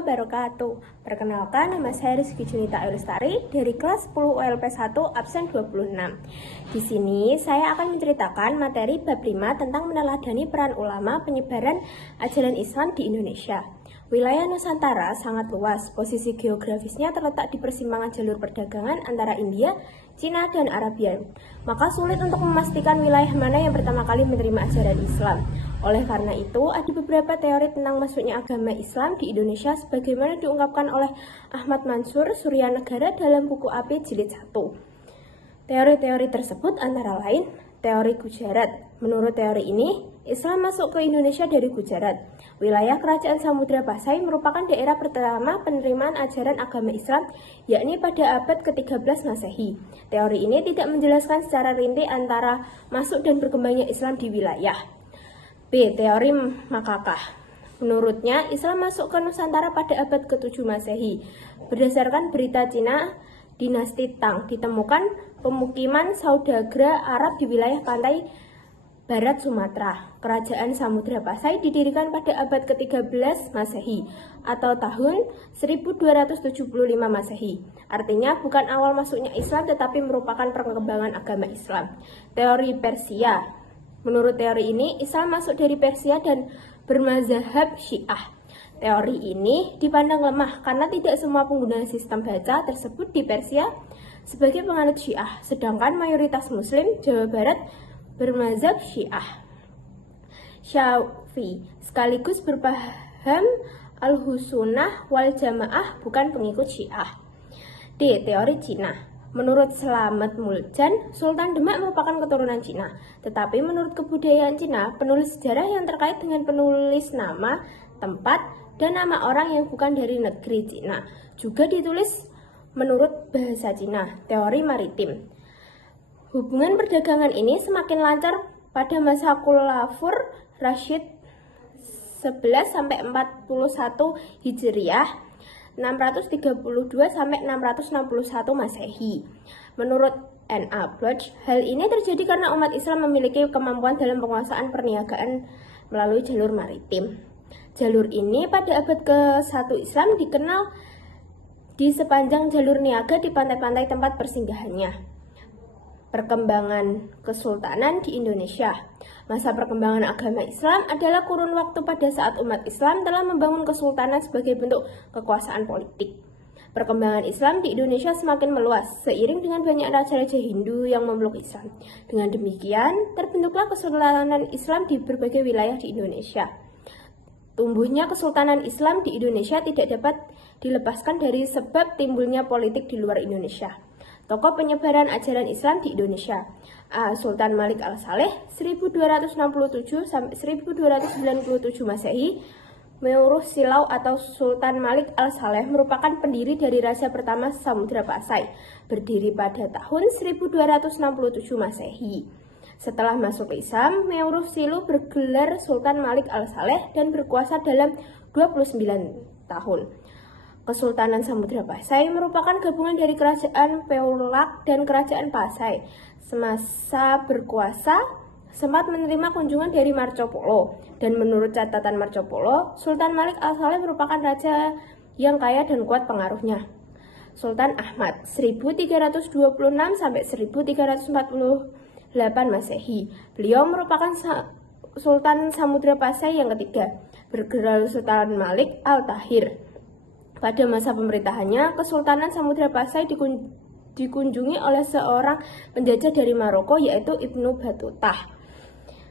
wabarakatuh. Perkenalkan, nama saya Rizky Junita Lestari dari kelas 10 ULP 1 absen 26. Di sini saya akan menceritakan materi bab 5 tentang meneladani peran ulama penyebaran ajaran Islam di Indonesia. Wilayah Nusantara sangat luas, posisi geografisnya terletak di persimpangan jalur perdagangan antara India, Cina, dan Arabia. Maka sulit untuk memastikan wilayah mana yang pertama kali menerima ajaran Islam. Oleh karena itu, ada beberapa teori tentang masuknya agama Islam di Indonesia sebagaimana diungkapkan oleh Ahmad Mansur Suryanegara dalam buku AP Jilid 1. Teori-teori tersebut antara lain teori Gujarat. Menurut teori ini, Islam masuk ke Indonesia dari Gujarat. Wilayah Kerajaan Samudra Pasai merupakan daerah pertama penerimaan ajaran agama Islam, yakni pada abad ke-13 Masehi. Teori ini tidak menjelaskan secara rinci antara masuk dan berkembangnya Islam di wilayah. B. Teori Makakah. Menurutnya, Islam masuk ke Nusantara pada abad ke-7 Masehi. Berdasarkan berita Cina, dinasti Tang ditemukan pemukiman saudagar Arab di wilayah pantai barat Sumatera. Kerajaan Samudra Pasai didirikan pada abad ke-13 Masehi atau tahun 1275 Masehi. Artinya bukan awal masuknya Islam tetapi merupakan perkembangan agama Islam. Teori Persia. Menurut teori ini, Islam masuk dari Persia dan bermazhab Syiah. Teori ini dipandang lemah karena tidak semua pengguna sistem baca tersebut di Persia sebagai penganut Syiah, sedangkan mayoritas Muslim Jawa Barat bermazhab Syiah. Syafi'i sekaligus berpaham Al-Sunnah wal Jamaah, bukan pengikut Syiah. D. Teori Cina. Menurut Slamet Muljan, Sultan Demak merupakan keturunan Cina. Tetapi menurut kebudayaan Cina, penulis sejarah yang terkait dengan penulis nama, tempat, dan nama orang yang bukan dari negeri Cina juga ditulis menurut bahasa Cina. Teori Maritim. Hubungan perdagangan ini semakin lancar pada masa Khulafaur Rasyid 11-41 Hijriah, 632-661 Masehi. Menurut N.A. Bloch, hal ini terjadi karena umat Islam memiliki kemampuan dalam penguasaan perniagaan melalui jalur maritim. Jalur ini pada abad ke-1 Islam dikenal di sepanjang jalur niaga di pantai-pantai tempat persinggahannya. Perkembangan Kesultanan di Indonesia. Masa perkembangan agama Islam adalah kurun waktu pada saat umat Islam telah membangun kesultanan sebagai bentuk kekuasaan politik. Perkembangan Islam di Indonesia semakin meluas seiring dengan banyak raja-raja Hindu yang memeluk Islam. Dengan demikian, terbentuklah kesultanan Islam di berbagai wilayah di Indonesia. Tumbuhnya kesultanan Islam di Indonesia tidak dapat dilepaskan dari sebab timbulnya politik di luar Indonesia. Tokoh penyebaran ajaran Islam di Indonesia. A. Sultan Malik Al-Saleh 1267-1297 Masehi. Meurus Silau atau Sultan Malik Al-Saleh merupakan pendiri dari Raja pertama Samudra Pasai, berdiri pada tahun 1267 Masehi. Setelah masuk Islam, Meurus Silau bergelar Sultan Malik Al-Saleh dan berkuasa dalam 29 tahun. Kesultanan Samudra Pasai merupakan gabungan dari Kerajaan Peulak dan Kerajaan Pasai. Semasa berkuasa, sempat menerima kunjungan dari Marco Polo. Dan menurut catatan Marco Polo, Sultan Malik Al-Saleh merupakan raja yang kaya dan kuat pengaruhnya. Sultan Ahmad 1326-1348 Masehi. Beliau merupakan Sultan Samudra Pasai yang ketiga, bergelar Sultan Malik Al-Tahir. Pada masa pemerintahannya, Kesultanan Samudra Pasai dikunjungi oleh seorang penjajah dari Maroko, yaitu Ibnu Batutah.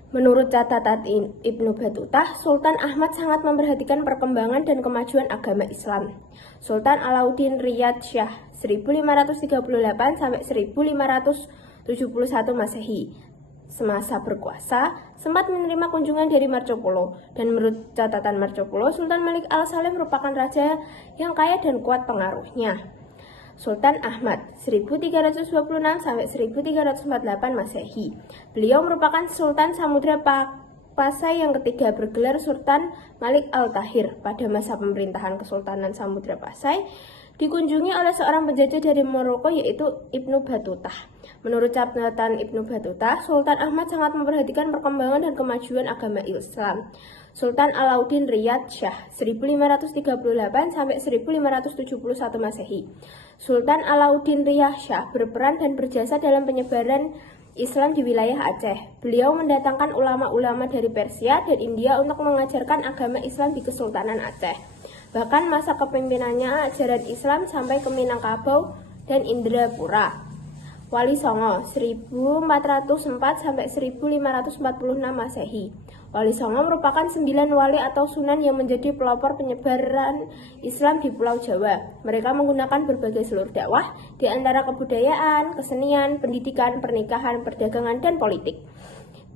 Menurut catatan Ibnu Batutah, Sultan Ahmad sangat memperhatikan perkembangan dan kemajuan agama Islam. Sultan Alauddin Riyad Shah 1538-1571 Masehi. Semasa berkuasa, sempat menerima kunjungan dari Marco Polo, dan menurut catatan Marco Polo, Sultan Malik Al-Saleh merupakan raja yang kaya dan kuat pengaruhnya. Sultan Ahmad 1326-1348 Masehi. Beliau merupakan Sultan Samudra Pasai yang ketiga, bergelar Sultan Malik Al-Tahir. Pada masa pemerintahan Kesultanan Samudra Pasai dikunjungi oleh seorang penjajah dari Maroko yaitu Ibnu Battuta. Menurut catatan Ibnu Battuta, Sultan Ahmad sangat memperhatikan perkembangan dan kemajuan agama Islam. Sultan Alauddin Riyad Shah 1538 sampai 1571 Masehi. Sultan Alauddin Riyad Shah berperan dan berjasa dalam penyebaran Islam di wilayah Aceh. Beliau mendatangkan ulama-ulama dari Persia dan India untuk mengajarkan agama Islam di Kesultanan Aceh. Bahkan masa kepemimpinannya ajaran Islam sampai ke Minangkabau dan Indrapura. Wali Songo 1404 sampai 1546 Masehi. Wali Songo merupakan 9 wali atau sunan yang menjadi pelopor penyebaran Islam di Pulau Jawa. Mereka menggunakan berbagai jalur dakwah, di antara kebudayaan, kesenian, pendidikan, pernikahan, perdagangan, dan politik.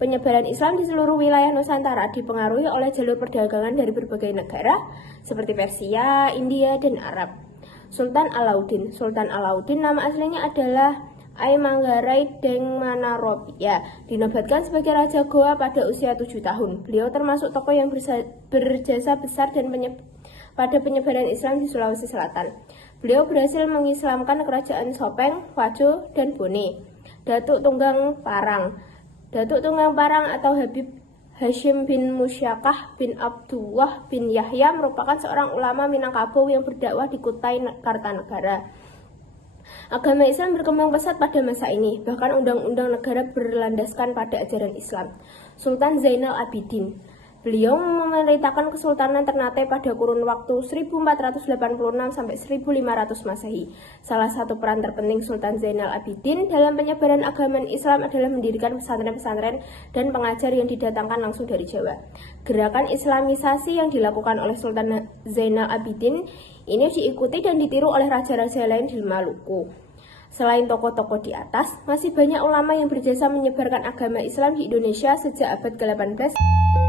Penyebaran Islam di seluruh wilayah Nusantara dipengaruhi oleh jalur perdagangan dari berbagai negara, seperti Persia, India, dan Arab. Sultan Alauddin nama aslinya adalah Ai Manggarai Dengmanarobia, dinobatkan sebagai Raja Goa pada usia 7 tahun. Beliau termasuk tokoh yang berjasa besar pada penyebaran Islam di Sulawesi Selatan. Beliau berhasil mengislamkan kerajaan Sopeng, Wajo, dan Bone. Datuk Tunggang Parang atau Habib Hashim bin Musyakah bin Abdullah bin Yahya merupakan seorang ulama Minangkabau yang berdakwah di Kutai Kartanegara. Agama Islam berkembang pesat pada masa ini, bahkan undang-undang negara berlandaskan pada ajaran Islam. Sultan Zainal Abidin. Beliau memerintahkan Kesultanan Ternate pada kurun waktu 1486 sampai 1500 Masehi. Salah satu peran terpenting Sultan Zainal Abidin dalam penyebaran agama Islam adalah mendirikan pesantren-pesantren dan pengajar yang didatangkan langsung dari Jawa. Gerakan Islamisasi yang dilakukan oleh Sultan Zainal Abidin ini diikuti dan ditiru oleh raja-raja lain di Maluku. Selain tokoh-tokoh di atas, masih banyak ulama yang berjasa menyebarkan agama Islam di Indonesia sejak abad ke-18.